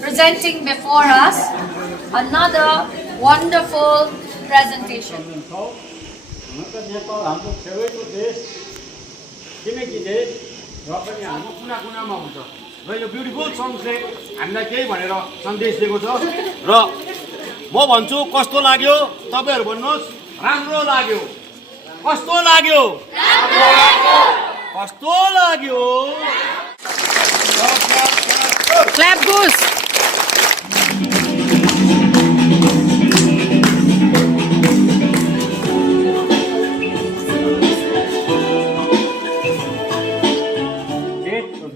presenting before us another wonderful presentation. र यो beautiful सङ्ग्सले हामीलाई केही भनेर सन्देश दिएको छ र म भन्छु कस्तो लाग्यो तपाईहरु भन्नुहोस् राम्रो लाग्यो कस्तो लाग्यो कस्तो लाग्यो Clap goes.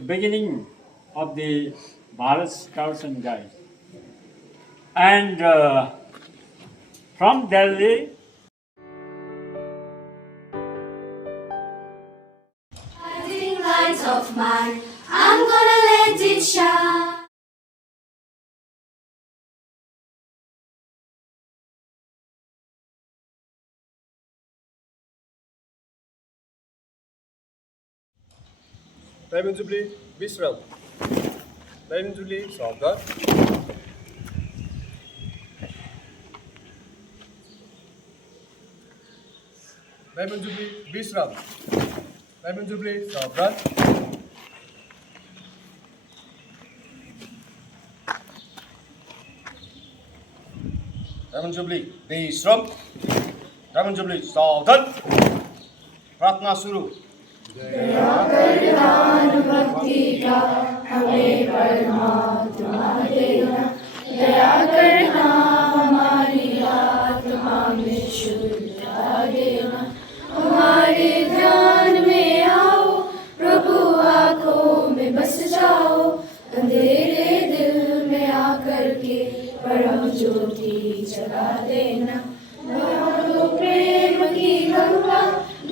Beginning of the Bharat Scouts and Guides. And from Delhi, Guiding lights of mine, I'm gonna let it shine. Diamond Jubilee, विश्राम Diamond Jubilee, सावधान Diamond Jubilee, विश्राम Diamond Jubilee, सावधान Diamond Jubilee विश्राम Diamond Jubilee सावधान प्रार्थना सुरु दया करना भक्ति का हमें परमात्मा देना दया करना हमारी आत्मा में शुद्धता देना हमारे ध्यान में आओ प्रभु आँखों में बस जाओ अंधेरे दिल में आकर के परम ज्योति जगा देना बहाओ प्रेम की गंगा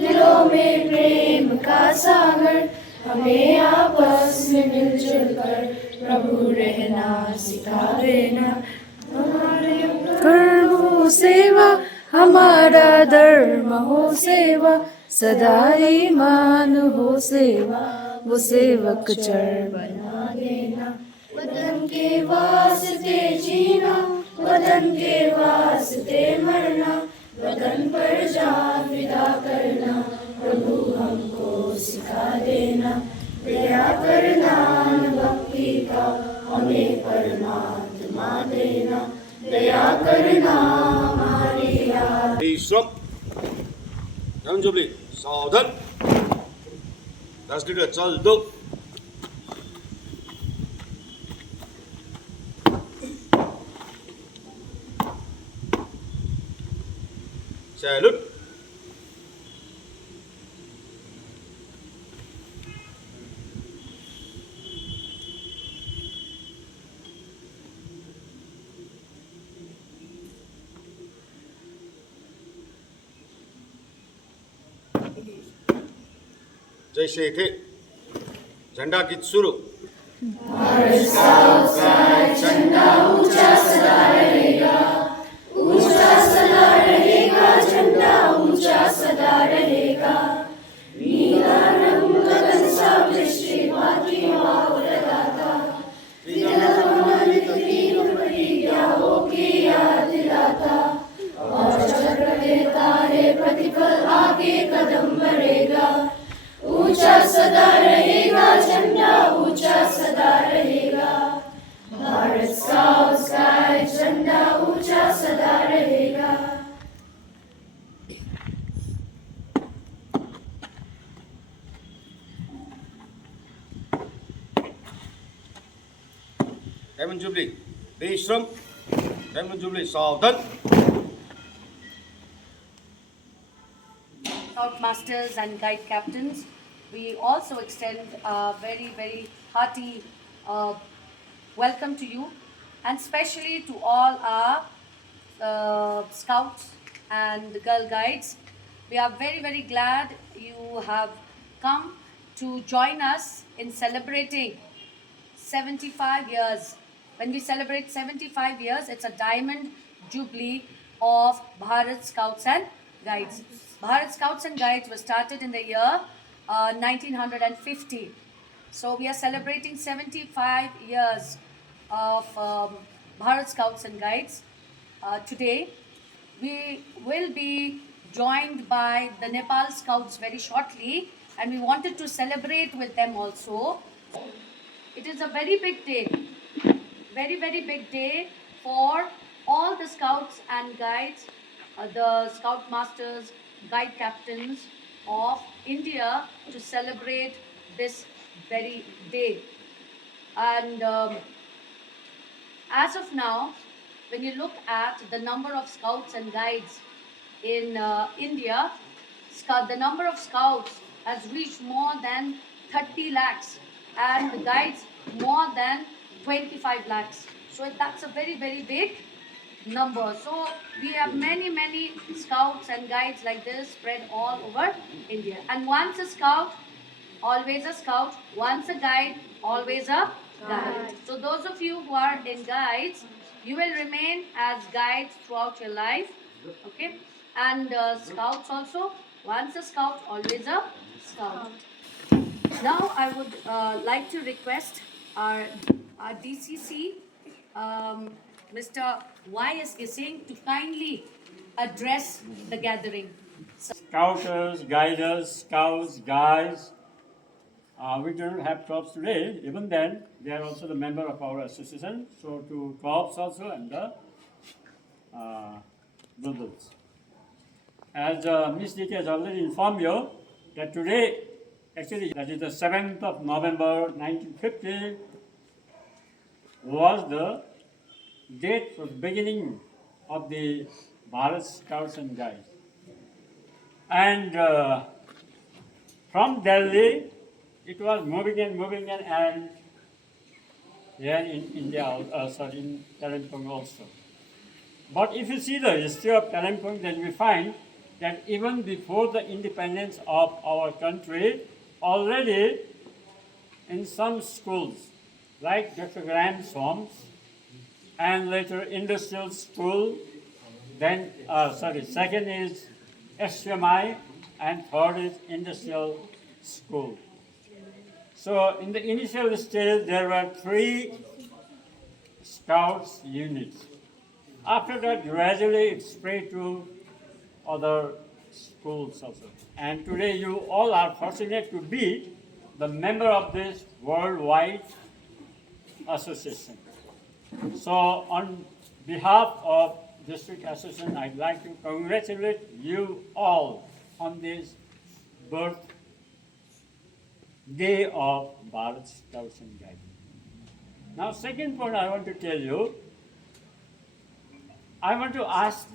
दिलों में प्रेम का सागर हमें आपस में मिलजुल कर प्रभु रहना सिखा देना हमारे कर्म हो सेवा हमारा धर्म हो सेवा सदा ईमान हो सेवा वो सेवक चर बना देना वतन के वास्ते जीना वतन के वास्ते मरना वतन पर जान विदा करना प्रभु हमको सिखा देना दया करना भक्ति का हमें परमात्मा देना दया करना हमारी विश्राम Diamond Jubilee सावधान 10 लीटर चल दो सैल्यूट जैसे थे झंडा गीत शुरू झंडा ऊंचा सदा रहेगा ऊंचा सदा रहेगा झंडा ऊंचा सदा रहेगा नीला रंग गगन सा दृष्टि बाकी वाव लगाता तिलक अमृत तीन प्रतिज्ञाओं की याद दिलाता और चक्र के तारे प्रतिपल आगे कदम बढ़ेगा ऊंचा सदा रहेगा झंडा ऊंचा सदा रहेगा भारत स्काउट्स गाइड झंडा ऊंचा सदा रहेगा Diamond Jubilee विश्राम Diamond Jubilee सावधान Scoutmasters and guide captains, we also extend a very, very hearty welcome to you, and especially to all our scouts and girl guides. We are very, very glad you have come to join us in celebrating 75 years. When we celebrate 75 years, it's a diamond jubilee of Bharat Scouts and Guides. Bharat Scouts and Guides was started in the year 1950. So we are celebrating 75 years of Bharat Scouts and Guides. Today, we will be joined by the Nepal Scouts very shortly, and we wanted to celebrate with them also. It is a very big day, very, very big day for all the Scouts and Guides, the Scout Masters, Guide Captains of India to celebrate this very day. And as of now, when you look at the number of Scouts and Guides in India, the number of Scouts has reached more than 30 lakhs and the Guides more than 25 lakhs. So that's a very, very big number. So we have many, many Scouts and Guides like this spread all over India. And once a Scout, always a Scout. Once a Guide, always a Guide. So those of you who are in Guides, you will remain as guides throughout your life. Okay? And Scouts also, once a Scout, always a Scout. Now I would like to request our DCC, Mr. Y.S. Gising, to kindly address the gathering. Scouters, guiders, scouts, guides. We don't have clubs today. Even then, they are also the member of our association. So to clubs also and the bulbuls. As Ms. Diki has already informed you that today, actually that is the 7th of November 1950, was the date for the beginning of the Bharat Scouts and Guides. And from Delhi, it was moving and here in India, in Kalimpong also. But if you see the history of Kalimpong, then we find that even before the independence of our country, already in some schools, like Dr. Graham's homes, and later industrial school, then, second is SMI, and third is industrial school. So in the initial stage, there were 3 Scouts units. After that, gradually it spread to other schools also. And today you all are fortunate to be the member of this worldwide association. So on behalf of District Association, I'd like to congratulate you all on this birth day of Bharat Scouts and Guides. Now, second point I want to tell you, I want to ask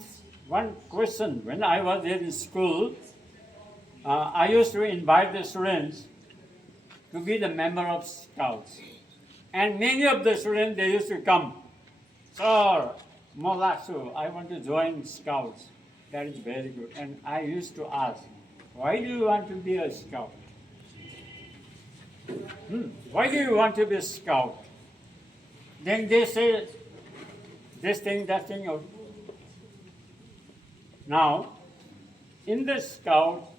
one question. When I was there in school, I used to invite the students to be the member of Scouts. And many of the students, they used to come, Sir, Molaksu, I want to join Scouts. That is very good. And I used to ask, why do you want to be a Scout? Why do you want to be a Scout? Then they say this thing, that thing. Now, in the Scout,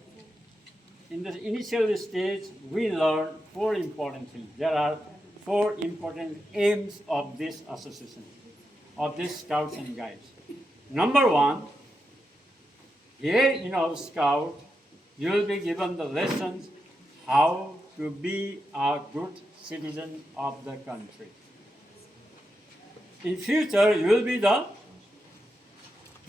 in the initial stage, we learn 4 important things. There are 4 important aims of this association, of this Scouts and Guides. Number 1, here in our Scout, you will be given the lessons how to be a good citizen of the country. In future, you will be the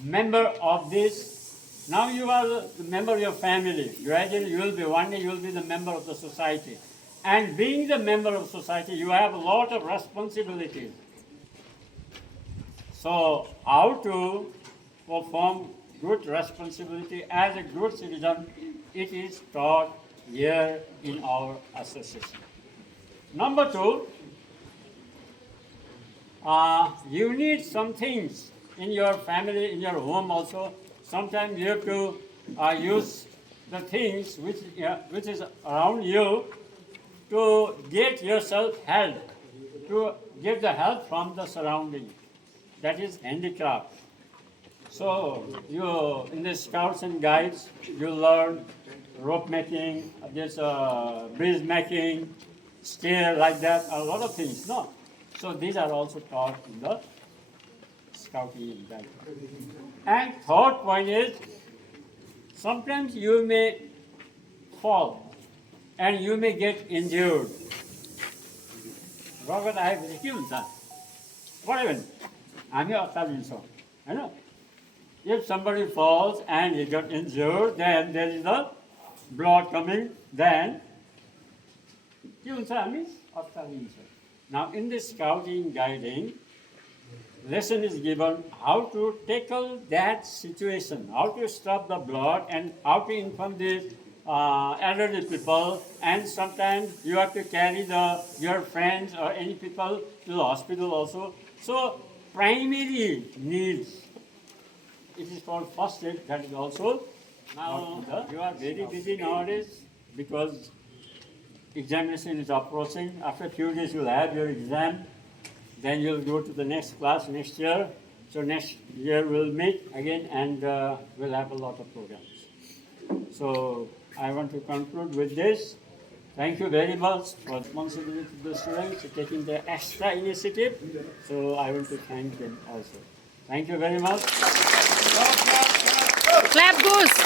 member of this. Now you are the member of your family. Gradually, you will be, one day you will be the member of the society. And being the member of society, you have a lot of responsibilities. So, how to perform good responsibility as a good citizen, it is taught here in our association. Number 2, you need some things in your family, in your home also. Sometimes you have to use the things which is around you to get yourself help, to get the help from the surrounding. That is handicraft. So you in the Scouts and Guides, you learn rope making, this bridge making, stair like that, a lot of things. No. So these are also taught in the scouting and guiding. And third point is, sometimes you may fall and you may get injured. Robert, I have refused that. What happened? I'm here I know. If somebody falls and he got injured, then there is the blood coming, then now in the scouting guiding, lesson is given how to tackle that situation, how to stop the blood and how to inform the elderly people, and sometimes you have to carry your friends or any people to the hospital also. So primary needs, it is called first aid, that is also. Now you are very busy nowadays because examination is approaching. After a few days you'll have your exam, then you'll go to the next class next year. So next year we'll meet again and we'll have a lot of programs. So I want to conclude with this. Thank you very much for responsibility to the students for taking the extra initiative. So I want to thank them also. Thank you very much. Clap goose.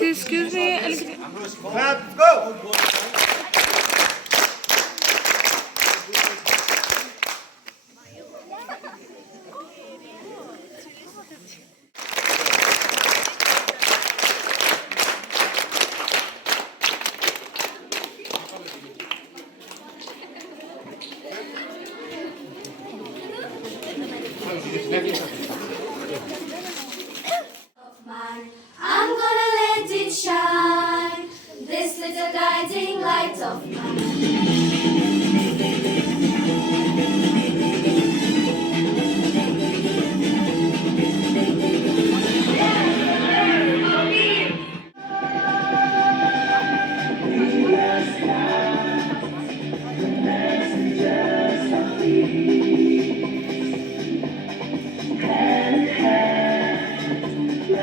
Excuse me. Clap, go! Of mine, I'm gonna let it shine. This little guiding light of mine.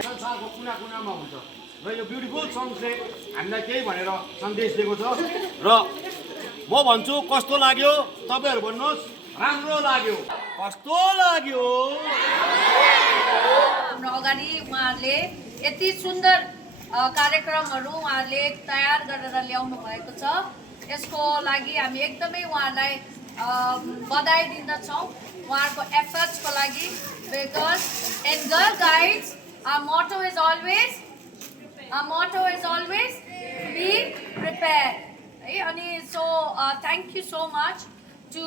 संसारको कुना कुनामा हुन्छ र यो beautiful सङ्गले हामीलाई केही भनेर सन्देश दिएको छ र म भन्छु कस्तो लाग्यो तपाईँहरू भन्नुहोस् राम्रो लाग्यो कस्तो लाग्यो हाम्रो अगाडि उहाँहरूले यति सुन्दर कार्यक्रमहरू उहाँहरूले तयार गरेर ल्याउनु भएको छ। यसको लागि हामी एकदमै उहाँहरूलाई बधाई दिन्दछौँ उहाँहरूको एफर्ट्सको लागि। Because in girl guides our motto is always be prepared. So thank you so much to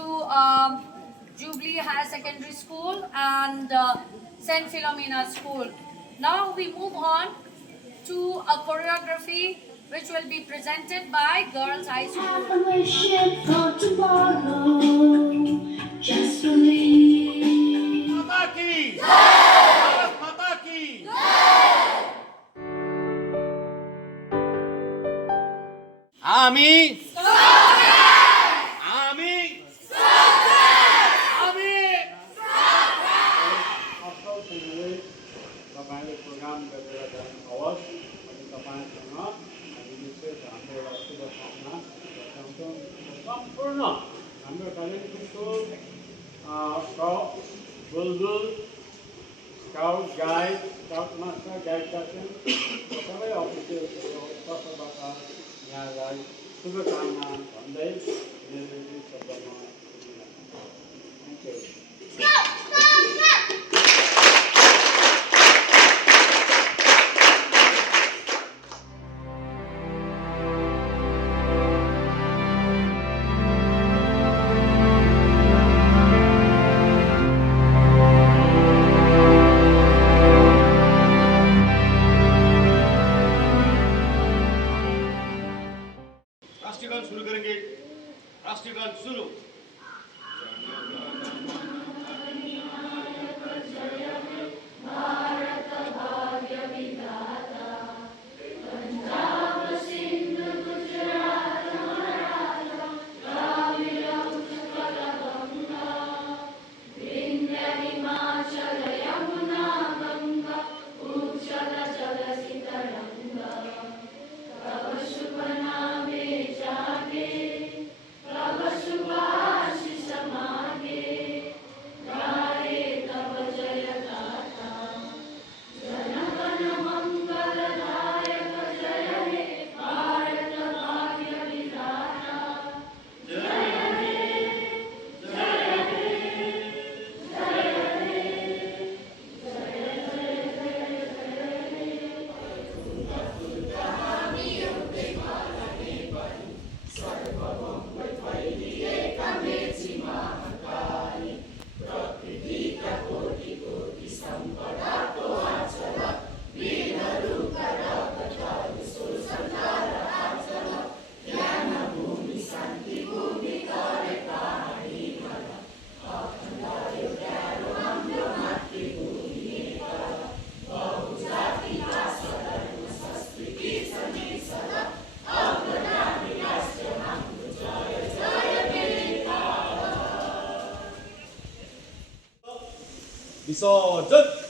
Jubilee Higher Secondary School and St. Philomena School. Now we move on to a choreography which will be presented by Girls High School. I wish it for tomorrow. Just believe. Mataki! Bharat Mata ki! हामी तपाईँले programme गरेर जानुहोस् अनि तपाईँसँग हामीले चाहिँ हाम्रो एउटा शुभकामना चाहन्छौँ। सम्पूर्ण हाम्रो कालिम्पोङको बुलबुल scout guide scout master guide captain सबै अफिसियल्सहरूको तर्फबाट यहाँलाई शुभकामना भन्दै मेरो शब्दमा थ्याङ्क यू। राष्ट्रीयगान शुरू करेंगे। राष्ट्रीयगान शुरू। विसर्जन